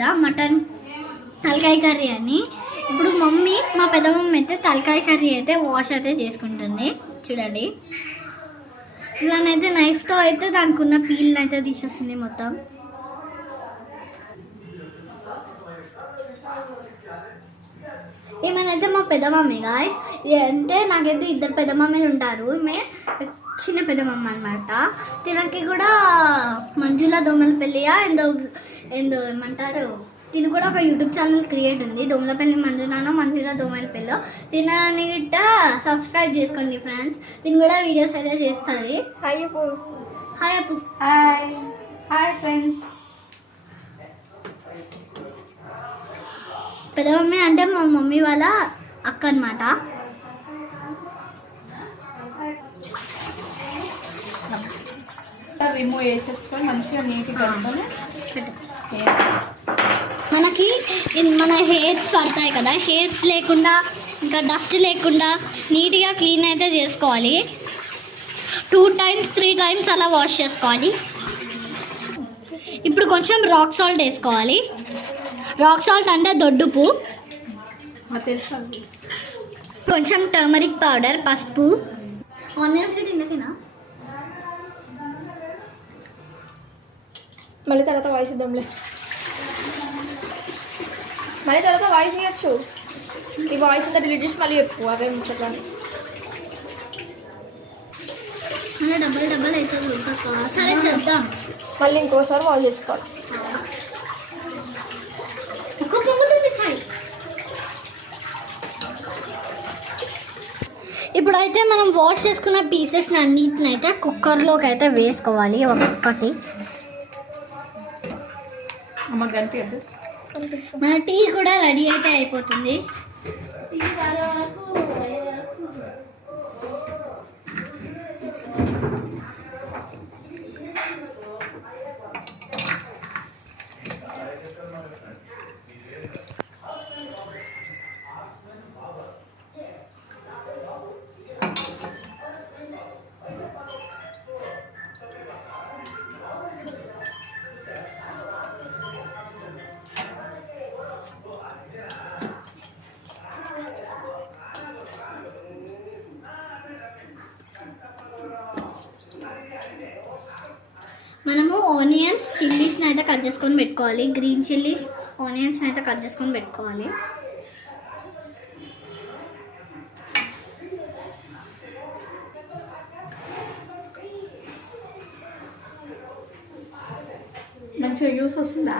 కదా మటన్ తలకాయ కర్రీ అని. ఇప్పుడు మమ్మీ మా పెద్దమమ్మ అయితే తలకాయ కర్రీ అయితే వాష్ అయితే చేసుకుంటుంది. చూడండి, ఇలానైతే నైఫ్తో అయితే దానికి ఉన్న పీల్ని అయితే తీసేస్తుంది మొత్తం. ఈమెనైతే మా పెద్దమమ్మీ గాయస్. అంటే నాకైతే ఇద్దరు పెద్దమమ్మీలు ఉంటారు. ఈమె చిన్న పెద్దమమ్మ అనమాట. తినకి కూడా మంజుల దోమలపల్లి ఏందో ఏమంటారు, తిని కూడా ఒక యూట్యూబ్ ఛానల్ క్రియేట్ ఉంది, దోమలపల్లి మంజుల దోమలపల్లిలో. తినని గిట్ట సబ్స్క్రైబ్ చేసుకోండి ఫ్రెండ్స్. తిని కూడా వీడియోస్ అయితే చేస్తుంది. హాయ్ అప్పు. హాయ్ అప్పు. Hi hi friends. పెద్దమమ్మీ అంటే మా మమ్మీ వాళ్ళ అక్క అనమాట. రిమూవ్ చేసేసుకొని మంచిగా నీట్గా కలుపుకొని మనకి మన హెయిర్స్ పడతాయి కదా, హెయిర్స్ లేకుండా ఇంకా డస్ట్ లేకుండా నీట్గా క్లీన్ అయితే చేసుకోవాలి. 2 times 3 times అలా వాష్ చేసుకోవాలి. ఇప్పుడు కొంచెం రాక్ సాల్ట్ వేసుకోవాలి. రాక్ సాల్ట్ అంటే దొడ్డుపు. కొంచెం టర్మరిక్ పౌడర్, పసుపు, ఆనియన్స్ గిట్ ఇందుకేనా. మళ్ళీ తర్వాత వాయిస్ ఇద్దాంలే. మళ్ళీ తర్వాత వాయిస్ ఇవ్వచ్చు. ఈ వాయిస్ అంతా డిలీట్ చేసి మళ్ళీ చెప్పు అవే ముచ్చట్లని. అలా డబ్బల్ అవుతుంది. సరే చెప్దాం. మళ్ళీ ఇంకోసారి వాయిస్ చేసుకోవాలి. ఇప్పుడైతే మనం వాష్ చేసుకున్న పీసెస్ని అన్నిటిని అయితే కుక్కర్లోకి అయితే వేసుకోవాలి ఒక్కొక్కటి. మన టీ కూడా రెడీ అయితే అయిపోతుంది. మనము ఆనియన్స్, చిల్లీస్ని అయితే కట్ చేసుకొని పెట్టుకోవాలి. గ్రీన్ చిల్లీస్, ఆనియన్స్ని అయితే కట్ చేసుకొని పెట్టుకోవాలి. మంచిగా యూస్ వస్తుందా?